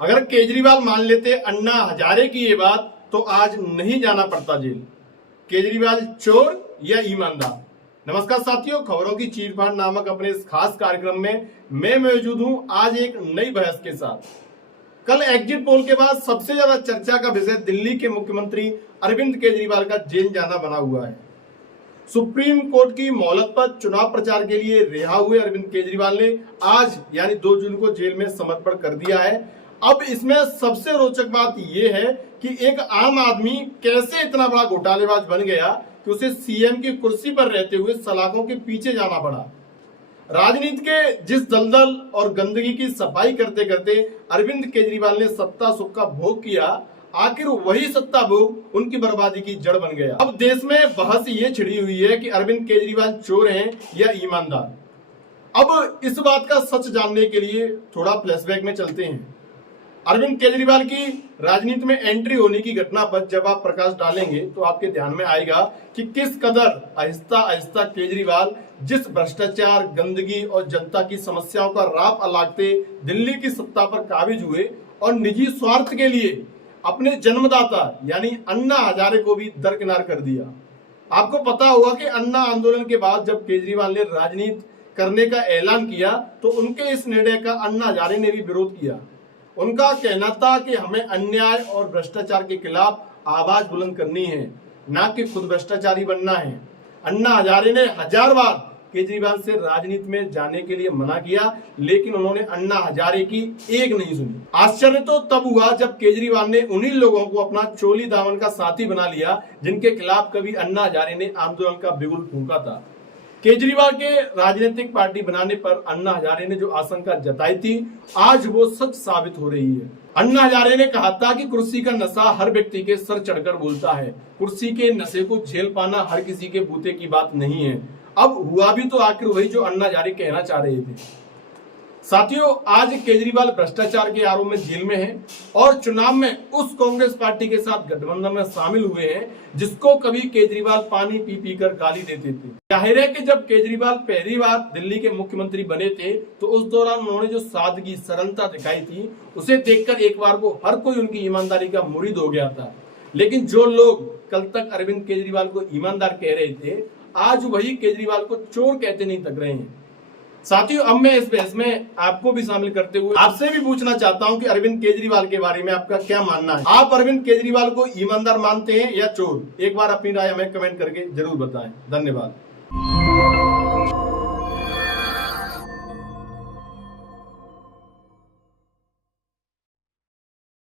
अगर केजरीवाल मान लेते अन्ना हजारे की ये बात तो आज नहीं जाना पड़ता जेल। केजरीवाल चोर या ईमानदार? नमस्कार साथियों, खबरों की चीरफाड़ नामक अपने इस खास कार्यक्रम में मैं मौजूद हूं आज एक नई बहस के साथ। कल एग्जिट पोल के बाद सबसे ज्यादा चर्चा का विषय दिल्ली के मुख्यमंत्री अरविंद केजरीवाल का जेल जाना बना हुआ है। सुप्रीम कोर्ट की मोहलत पर चुनाव प्रचार के लिए रिहा हुए अरविंद केजरीवाल ने आज यानी 2 जून को जेल में समर्पण कर दिया है। अब इसमें सबसे रोचक बात यह है कि एक आम आदमी कैसे इतना बड़ा घोटालेबाज बन गया कि उसे सीएम की कुर्सी पर रहते हुए सलाखों के पीछे जाना पड़ा। राजनीति के जिस दलदल और गंदगी की सफाई करते करते अरविंद केजरीवाल ने सत्ता सुख का भोग किया, आखिर वही सत्ता भोग उनकी बर्बादी की जड़ बन गया। अब देश में बहस ये छिड़ी हुई है कि अरविंद केजरीवाल चोर हैं या ईमानदार। अब इस बात का सच जानने के लिए थोड़ा फ्लैशबैक में चलते हैं। अरविंद केजरीवाल की राजनीति में एंट्री होने की घटना पर जब आप प्रकाश डालेंगे तो आपके ध्यान में आएगा कि किस कदर आहिस्ता आहिस्ता केजरीवाल जिस भ्रष्टाचार, गंदगी और जनता की समस्याओं का राफ अलागते दिल्ली की सत्ता पर काबिज हुए और निजी स्वार्थ के लिए अपने जन्मदाता यानी अन्ना हजारे को भी दरकिनार कर दिया। आपको पता होगा कि अन्ना आंदोलन के बाद जब केजरीवाल ने राजनीति करने का ऐलान किया तो उनके इस निर्णय का अन्ना हजारे ने भी विरोध किया। उनका कहना था कि हमें अन्याय और भ्रष्टाचार के खिलाफ आवाज बुलंद करनी है, ना कि खुद भ्रष्टाचारी बनना है। अन्ना हजारे ने 1000 बार केजरीवाल से राजनीति में जाने के लिए मना किया, लेकिन उन्होंने अन्ना हजारे की एक नहीं सुनी। आश्चर्य तो तब हुआ जब केजरीवाल ने उन्हीं लोगों को अपना चोली दामन का साथी बना लिया जिनके खिलाफ कभी अन्ना हजारे ने आंदोलन का बिगुल फूंका था। केजरीवाल के राजनीतिक पार्टी बनाने पर अन्ना हजारे ने जो आशंका जताई थी, आज वो सच साबित हो रही है। अन्ना हजारे ने कहा था कि कुर्सी का नशा हर व्यक्ति के सर चढ़कर बोलता है। कुर्सी के नशे को झेल पाना हर किसी के बूते की बात नहीं है। अब हुआ भी तो आखिर वही जो अन्ना हजारे कहना चाह रहे थे। साथियों, आज केजरीवाल भ्रष्टाचार के आरोप में जेल में है और चुनाव में उस कांग्रेस पार्टी के साथ गठबंधन में शामिल हुए हैं जिसको कभी केजरीवाल पानी पी पी कर गाली देते थे। जाहिर है कि जब केजरीवाल पहली बार दिल्ली के मुख्यमंत्री बने थे तो उस दौरान उन्होंने जो सादगी, सरलता दिखाई थी, उसे देखकर एक बार को हर कोई उनकी ईमानदारी का मुरीद हो गया था। लेकिन जो लोग कल तक अरविंद केजरीवाल को ईमानदार कह रहे थे, आज वही केजरीवाल को चोर कहते नहीं थक रहे हैं। साथियों, अब मैं इस बहस में आपको भी शामिल करते हुए आपसे भी पूछना चाहता हूं कि अरविंद केजरीवाल के बारे में आपका क्या मानना है। आप अरविंद केजरीवाल को ईमानदार मानते हैं या चोर? एक बार अपनी राय हमें कमेंट करके जरूर बताएं। धन्यवाद।